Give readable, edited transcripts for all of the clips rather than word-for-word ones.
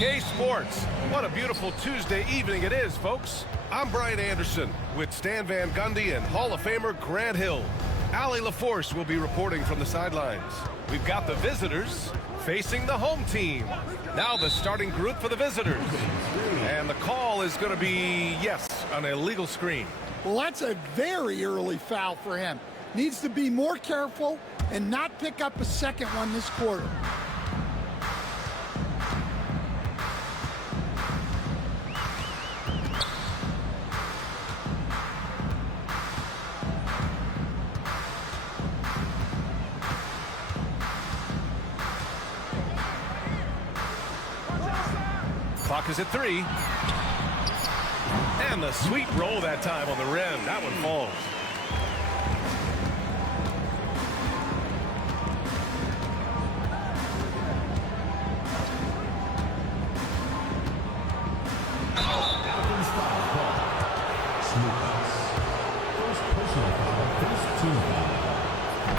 2K Sports. What a beautiful Tuesday evening it is, folks. I'm Brian Anderson with Stan Van Gundy and Hall of Famer Grant Hill. Allie LaForce will be reporting from the sidelines. We've got the visitors facing the home team. Now the starting group for the visitors. And the call is going to be, yes, an illegal screen. Well, that's a very early foul for him. Needs to be more careful and not pick up a second one this quarter. Clock is at 3. And the sweet roll that time on the rim. That one falls.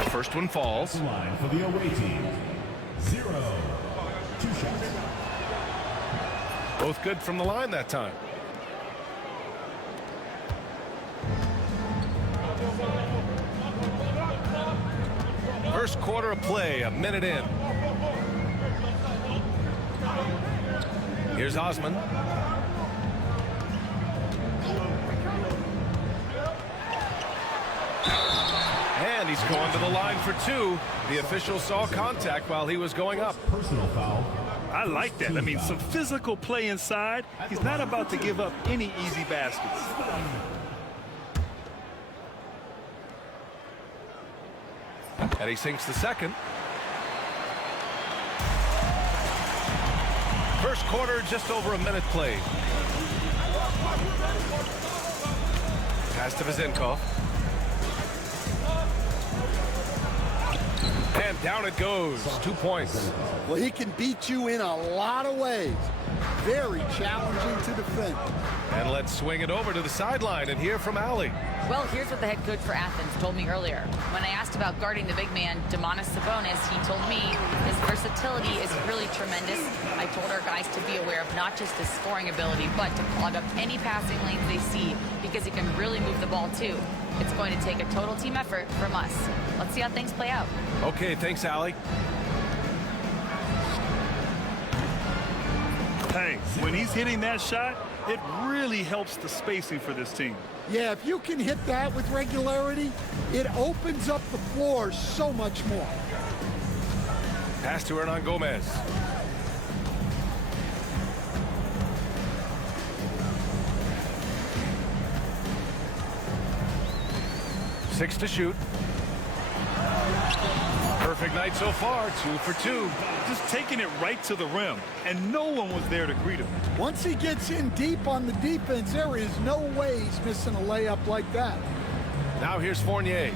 The first one falls. Line for the away team. 0. 2 shots. Both good from the line that time. First quarter of play, a minute in. Here's Osman. And he's going to the line for 2. The official saw contact while he was going up. Personal foul. I like that. I mean, some physical play inside. He's not about to give up any easy baskets. And he sinks the second. First quarter, just over a minute played. Pass to Vezenkov. And down it goes. 2 points. Well, he can beat you in a lot of ways. Very challenging to defend. And let's swing it over to the sideline and hear from Allie. Well, here's what the head coach for Athens told me earlier. When I asked about guarding the big man, Domantas Sabonis, he told me his versatility is really tremendous. I told our guys to be aware of not just his scoring ability, but to clog up any passing lanes they see, because he can really move the ball too. It's going to take a total team effort from us. Let's see how things play out. Okay, thanks, Allie. Hey, when he's hitting that shot, it really helps the spacing for this team. Yeah, if you can hit that with regularity, it opens up the floor so much more. Pass to Hernan Gomez. Six to shoot. Perfect night so far, 2 for 2. Just taking it right to the rim, and no one was there to greet him. Once he gets in deep on the defense, there is no way he's missing a layup like that. Now here's Fournier.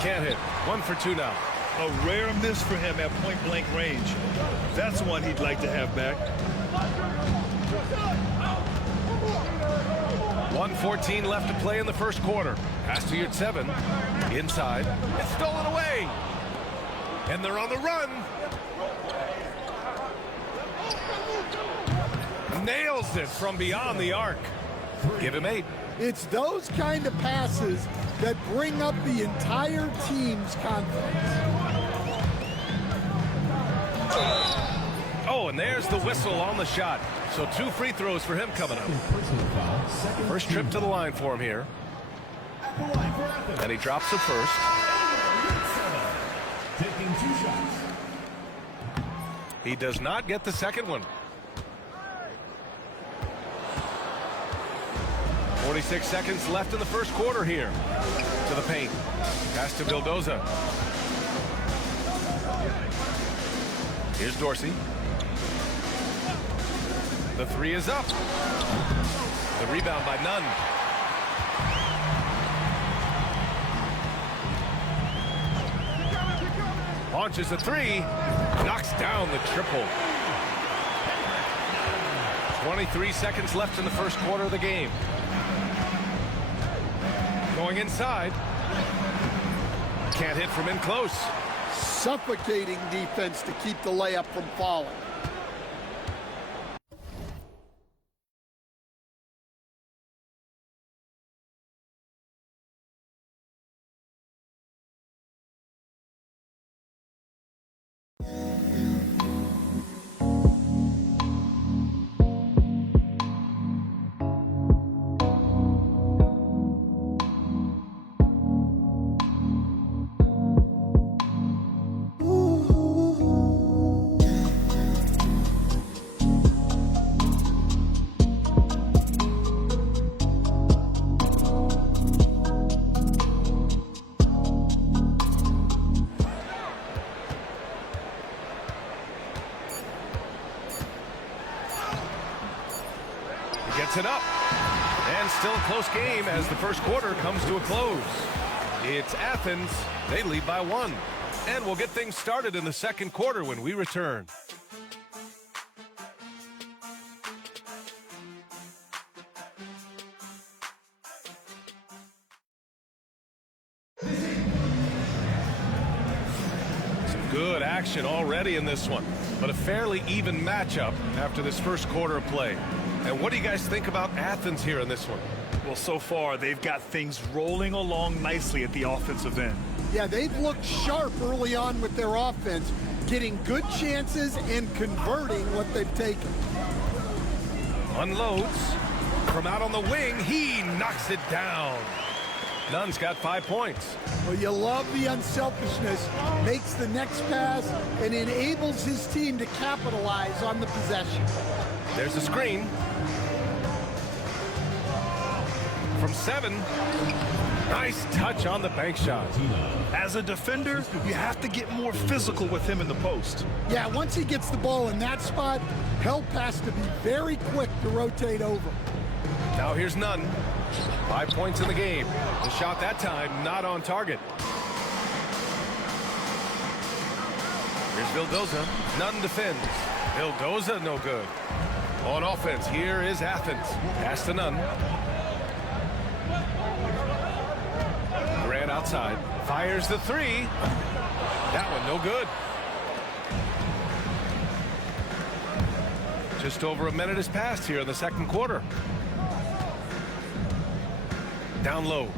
Can't hit. 1 for 2 now. A rare miss for him at point-blank range. That's one he'd like to have back. 1:14 left to play in the first quarter. Pass to Yurtseven. Inside. It's stolen away. And they're on the run. Nails it from beyond the arc. Give him 8. It's those kind of passes that bring up the entire team's confidence. Oh, and there's the whistle on the shot. So 2 free throws for him coming up. First trip to the line for him here. And he drops the first. Taking 2 shots. He does not get the second one. 46 seconds left in the first quarter here. To the paint. Pass to Vildoza. Here's Dorsey. The 3 is up. The rebound by Nunn. Launches a 3. Knocks down the triple. 23 seconds left in the first quarter of the game. Going inside. Can't hit from in close. suffocating defense to keep the layup from falling. Gets it up. And still a close game as the first quarter comes to a close. It's Athens. They lead by 1. And we'll get things started in the second quarter when we return. Some good action already in this one, but a fairly even matchup after this first quarter of play. And what do you guys think about Athens here in this one? Well, so far, they've got things rolling along nicely at the offensive end. Yeah, they've looked sharp early on with their offense, getting good chances and converting what they've taken. Unloads. From out on the wing, he knocks it down. Nunn's got 5 points. Well, you love the unselfishness, makes the next pass, and enables his team to capitalize on the possession. There's a screen. From 7. Nice touch on the bank shot. As a defender, you have to get more physical with him in the post. Yeah, once he gets the ball in that spot, help has to be very quick to rotate over. Now here's Nunn. 5 points in the game. The shot that time not on target. Here's Vildoza. Nunn defends. Vildoza no good. On offense, here is Athens. Pass to Nunn. Grant outside. Fires the 3. That one no good. Just over a minute has passed here in the second quarter. Down low.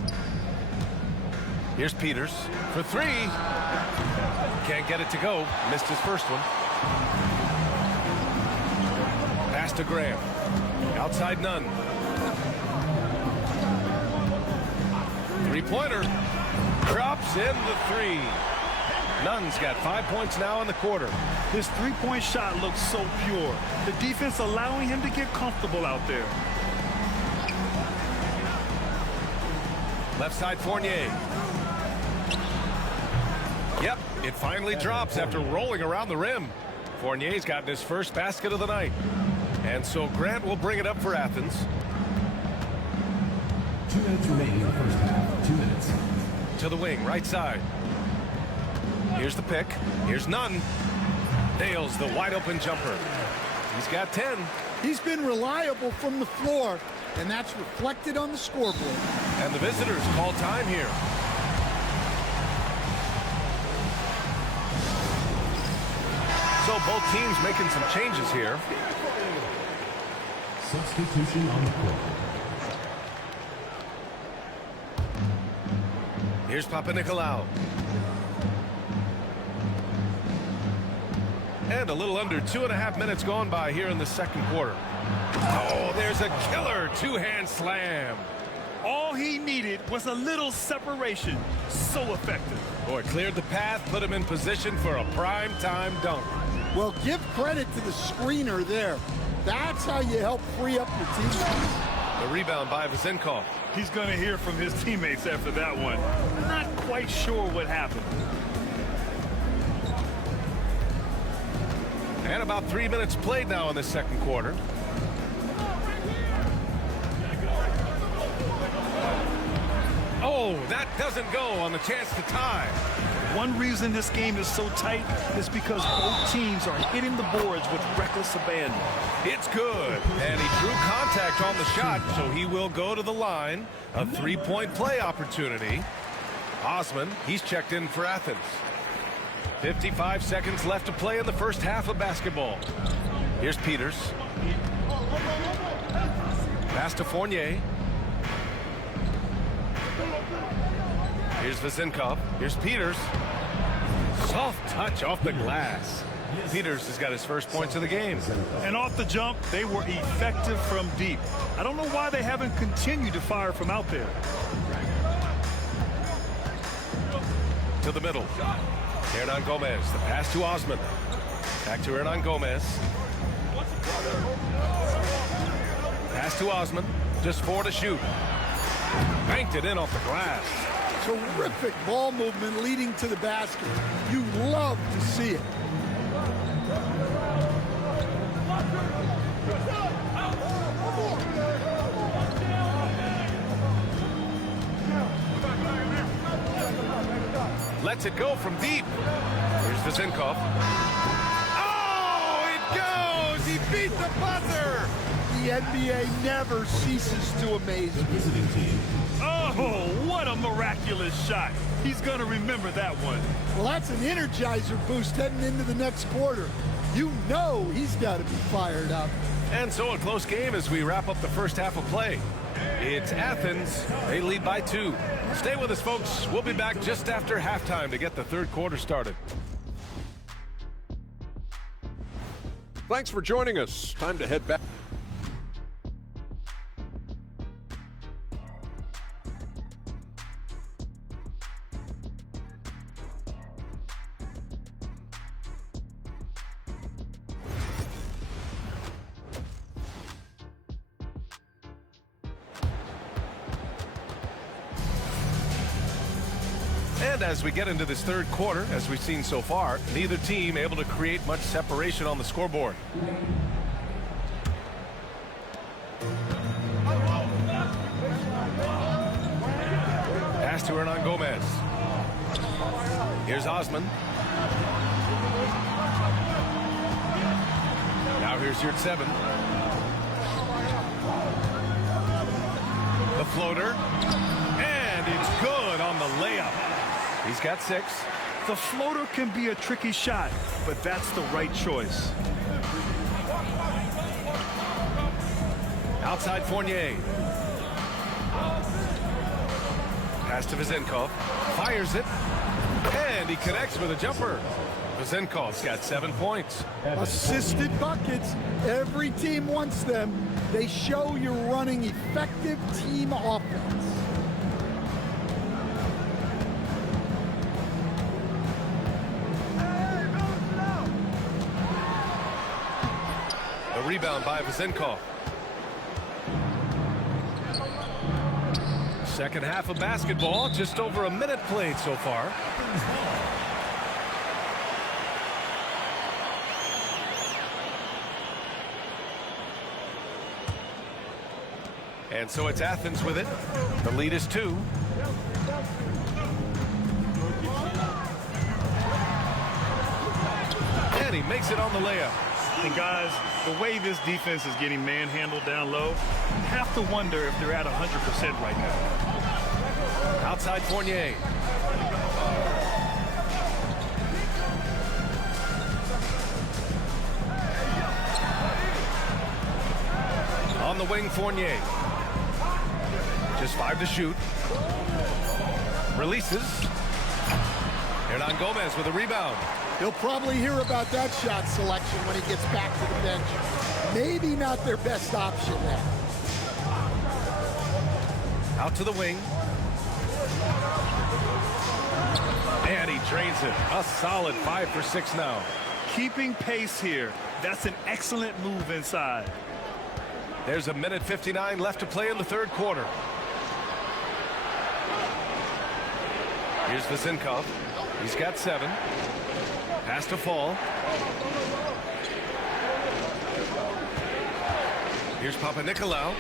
Here's Peters for 3. Can't get it to go. Missed his first one. Pass to Graham. Outside Nunn. Three-pointer. Drops in the 3. Nunn's got 5 points now in the quarter. His three-point shot looks so pure. The defense allowing him to get comfortable out there. Left side Fournier. Yep, it finally drops after rolling around the rim. Fournier's gotten his first basket of the night. And so Grant will bring it up for Athens. 2 minutes remaining in the first half. 2 minutes. To the wing, right side. Here's the pick. Here's Nunn. Nails the wide open jumper. He's got 10. He's been reliable from the floor, and that's reflected on the scoreboard. And the visitors call time here. So both teams making some changes here. Substitution on the court. Here's Papa-Nikolaou. And a little under 2.5 minutes gone by here in the second quarter. Oh, there's a killer two-hand slam. All he needed was a little separation. So effective. Boy, cleared the path, put him in position for a prime-time dunk. Well, give credit to the screener there. That's how you help free up your teammates. The rebound by Vazenkov. He's going to hear from his teammates after that one. Not quite sure what happened. And about 3 minutes played now in the second quarter. Oh, that doesn't go on the chance to tie. One reason this game is so tight is because both teams are hitting the boards with reckless abandon. It's good. And he drew contact on the shot, so he will go to the line. A three-point play opportunity. Osman, he's checked in for Athens. 55 seconds left to play in the first half of basketball. Here's Peters. Pass to Fournier. Here's Vezenkov. Here's Peters. Soft touch off the glass. Peters has got his first points of the game. And off the jump, they were effective from deep. I don't know why they haven't continued to fire from out there. To the middle. Hernan Gomez. The pass to Osman. Back to Hernan Gomez. Pass to Osman. Just 4 to shoot. Banked it in off the glass. Terrific ball movement leading to the basket. You love to see it. Lets it go from deep. Here's Vezenkov. Oh, it goes! He beat the buzzer! The NBA never ceases to amaze me. Visiting team. Oh, what a miraculous shot. He's going to remember that one. Well, that's an energizer boost heading into the next quarter. You know he's got to be fired up. And so a close game as we wrap up the first half of play. It's Athens. They lead by 2. Stay with us, folks. We'll be back just after halftime to get the third quarter started. Thanks for joining us. Time to head back. And as we get into this third quarter, as we've seen so far, neither team able to create much separation on the scoreboard. Pass to Hernan Gomez. Here's Osman. Now here's your 7. The floater. And it's good on the layup. He's got 6. The floater can be a tricky shot, but that's the right choice. Outside Fournier. Pass to Vezenkov. Fires it. And he connects with a jumper. Vezenkov's got 7 points. Assisted buckets. Every team wants them. They show you're running effective team offense. The rebound by Vezenkov. Second half of basketball, just over a minute played so far. And so it's Athens with it. The lead is 2. And he makes it on the layup. And guys, the way this defense is getting manhandled down low, you have to wonder if they're at 100% right now. Outside Fournier. On the wing, Fournier. Just 5 to shoot. Releases. Hernan Gomez with a rebound. He'll probably hear about that shot selection when he gets back to the bench. Maybe not their best option there. Out to the wing. And he drains it. A solid 5 for 6 now. Keeping pace here. That's an excellent move inside. There's a minute 59 left to play in the third quarter. Here's Vezenkov. He's got 7. Pass to Fall. Here's Papanikolaou.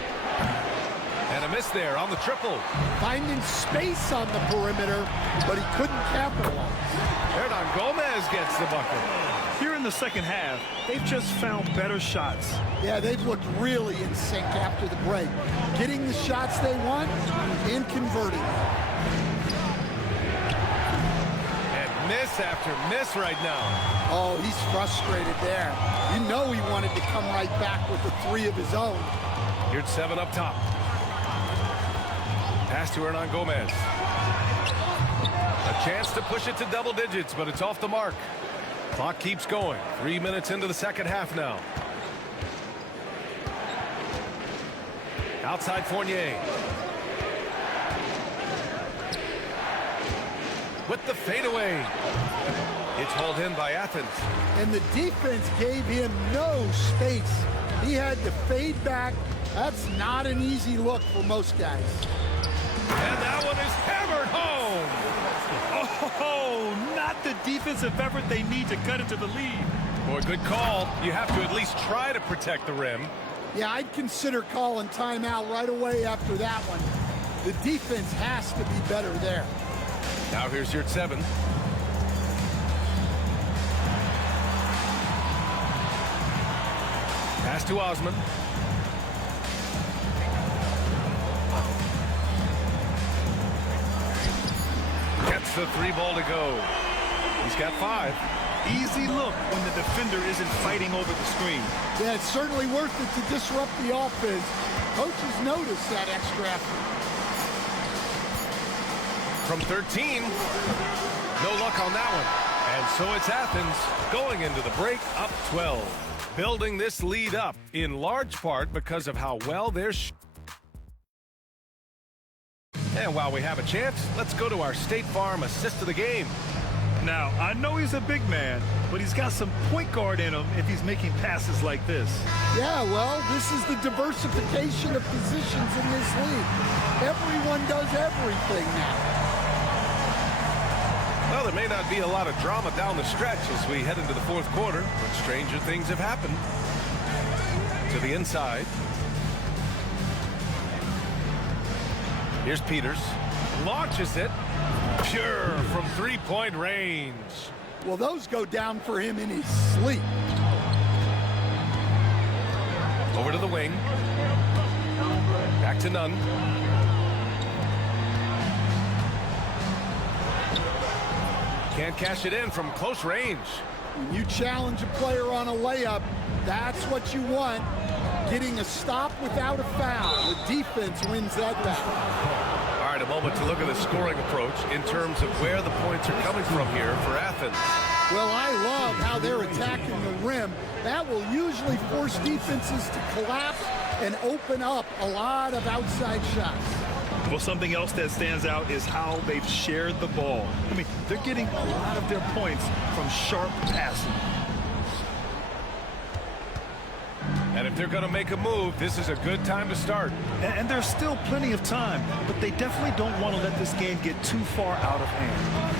And a miss there on the triple. Finding space on the perimeter, but he couldn't capitalize. Hernan Gomez gets the bucket. Here in the second half, they've just found better shots. Yeah, they've looked really in sync after the break. Getting the shots they want and converting them. miss after miss right now. Oh, he's frustrated there. You know he wanted to come right back with the 3 of his own. Here's 7 up top. Pass to Hernan Gomez. A chance to push it to double digits, but it's off the mark. Clock keeps going. 3 minutes into the second half now. Outside Fournier. With the fadeaway. It's hauled in by Athens. And the defense gave him no space. He had to fade back. That's not an easy look for most guys. And that one is hammered home. Oh, not the defensive effort they need to cut into the lead. Boy, good call. You have to at least try to protect the rim. Yeah, I'd consider calling timeout right away after that one. The defense has to be better there. Now here's your 7. Pass to Osman. Gets the 3 ball to go. He's got 5. Easy look when the defender isn't fighting over the screen. Yeah, it's certainly worth it to disrupt the offense. Coaches notice that extra effort. From 13. No luck on that one. And so it's Athens going into the break up 12. Building this lead up in large part because of how well they're And while we have a chance, let's go to our State Farm assist of the game. Now, I know he's a big man, but he's got some point guard in him if he's making passes like this. Yeah, well, this is the diversification of positions in this league. Everyone does everything now. Well, there may not be a lot of drama down the stretch as we head into the 4th quarter, but stranger things have happened. To the inside. Here's Peters. Launches it. Pure from 3-point range. Well, those go down for him in his sleep. Over to the wing. Back to Nunn. Can't cash it in from close range. When you challenge a player on a layup, that's what you want. Getting a stop without a foul. The defense wins that battle. All right, a moment to look at the scoring approach in terms of where the points are coming from here for Athens. Well, I love how they're attacking the rim. That will usually force defenses to collapse and open up a lot of outside shots. Well, something else that stands out is how they've shared the ball. I mean, they're getting a lot of their points from sharp passing. And if they're going to make a move, this is a good time to start. And there's still plenty of time, but they definitely don't want to let this game get too far out of hand.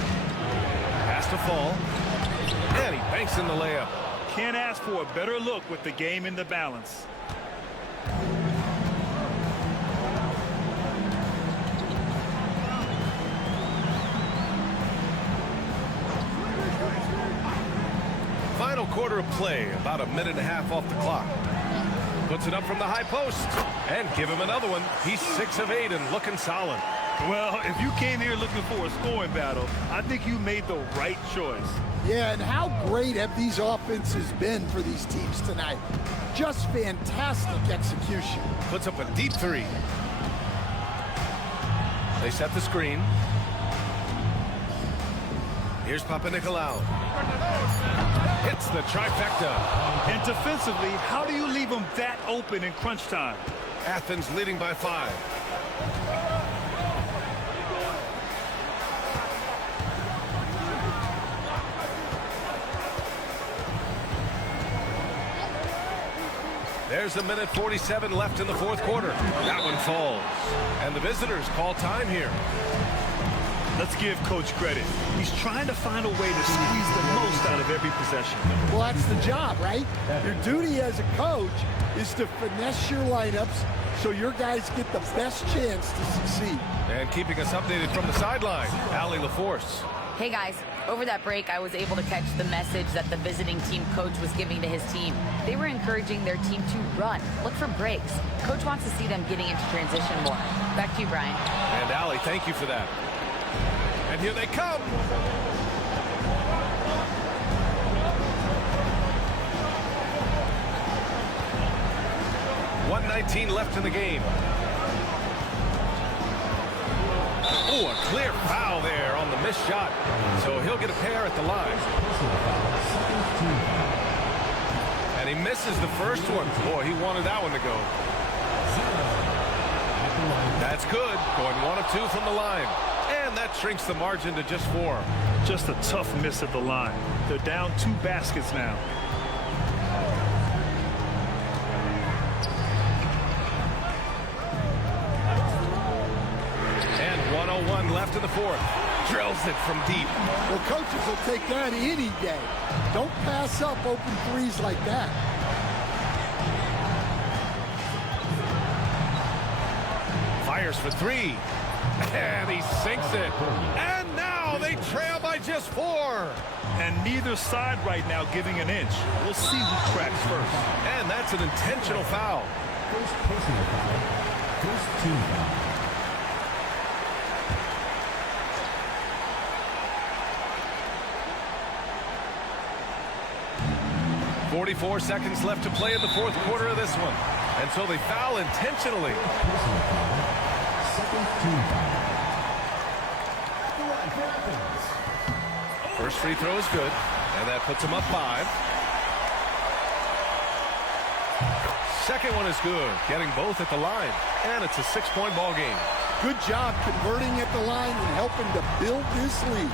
Has to fall. And he banks in the layup. Can't ask for a better look with the game in the balance. Final quarter of play, about a minute and a half off the clock. Puts it up from the high post. And give him another one. He's 6 of 8 and looking solid. Well, if you came here looking for a scoring battle, I think you made the right choice. Yeah, and how great have these offenses been for these teams tonight? Just fantastic execution. Puts up a deep 3. They set the screen. Here's Papanikolaou. Hits the trifecta. And defensively, how do you leave them that open in crunch time? Athens leading by 5. There's a minute 47 left in the 4th quarter. That one falls. And the visitors call time here. Let's give Coach credit. He's trying to find a way to squeeze the most out of every possession. Well, that's the job, right? Your duty as a coach is to finesse your lineups so your guys get the best chance to succeed. And keeping us updated from the sideline, Allie LaForce. Hey guys, over that break, I was able to catch the message that the visiting team coach was giving to his team. They were encouraging their team to run, look for breaks. Coach wants to see them getting into transition more. Back to you, Brian. And Allie, thank you for that. And here they come. 1:19 left in the game. Oh, a clear foul there on the missed shot. So he'll get a pair at the line. And he misses the first one. Boy, he wanted that one to go. That's good. Going 1 of 2 from the line. And that shrinks the margin to just 4. Just a tough miss at the line. They're down 2 baskets now. And 1:01 left in the fourth. Drills it from deep. Well, coaches will take that any day. Don't pass up open threes like that. Fires for 3. And he sinks it. And now they trail by just 4. And neither side right now giving an inch. We'll see who cracks first. And that's an intentional foul. First personal foul. First team foul. 44 seconds left to play in the fourth quarter of this one. And so they foul intentionally. Personal foul. Second team foul. First free throw is good. And that puts him up 5. Second one is good. Getting both at the line. And it's a 6-point ball game. Good job converting at the line and helping to build this lead.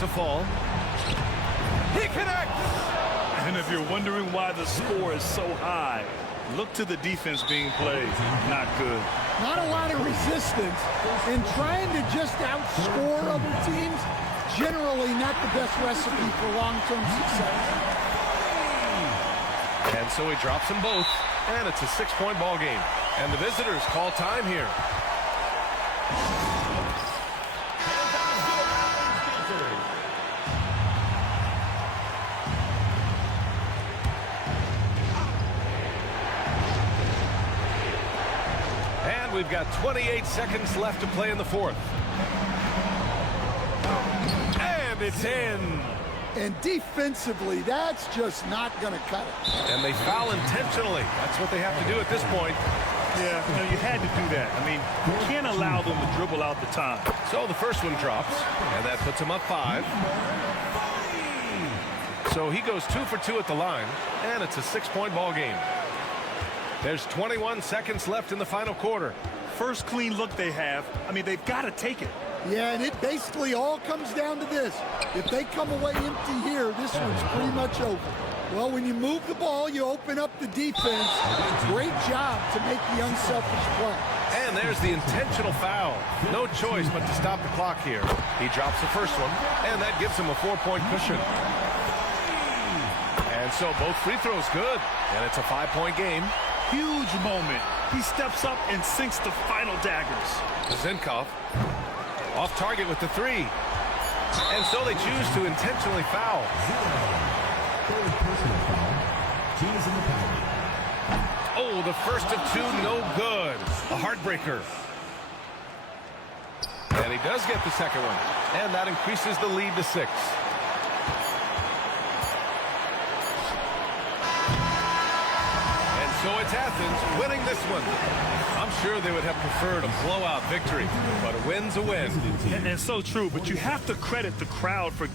To fall. He connects! And if you're wondering why the score is so high, look to the defense being played. Not good. Not a lot of resistance, and trying to just outscore other teams, generally not the best recipe for long-term success. And so he drops them both, and it's a 6-point ball game. And the visitors call time here. We've got 28 seconds left to play in the fourth. And it's in. And defensively, that's just not going to cut it. And they foul intentionally. That's what they have to do at this point. Yeah, you had to do that. I mean, you can't allow them to dribble out the time. So the first one drops, and that puts him up 5. So he goes 2 for 2 at the line, and it's a 6-point ball game. There's 21 seconds left in the final quarter. First clean look they have. I mean, they've got to take it. Yeah, and it basically all comes down to this. If they come away empty here, this one's pretty much over. Well, when you move the ball, you open up the defense. Great job to make the unselfish play. And there's the intentional foul. No choice but to stop the clock here. He drops the first one, and that gives him a 4-point cushion. And so both free throws good, and it's a 5-point game. Huge moment. He steps up and sinks the final daggers. Zinkov off target with the 3. And so they choose to intentionally foul. Third personal foul. Teams in the penalty. Oh, the first of 2, no good. A heartbreaker. And he does get the second one. And that increases the lead to 6. So it's Athens winning this one. I'm sure they would have preferred a blowout victory, but a win's a win. And so true, but you have to credit the crowd for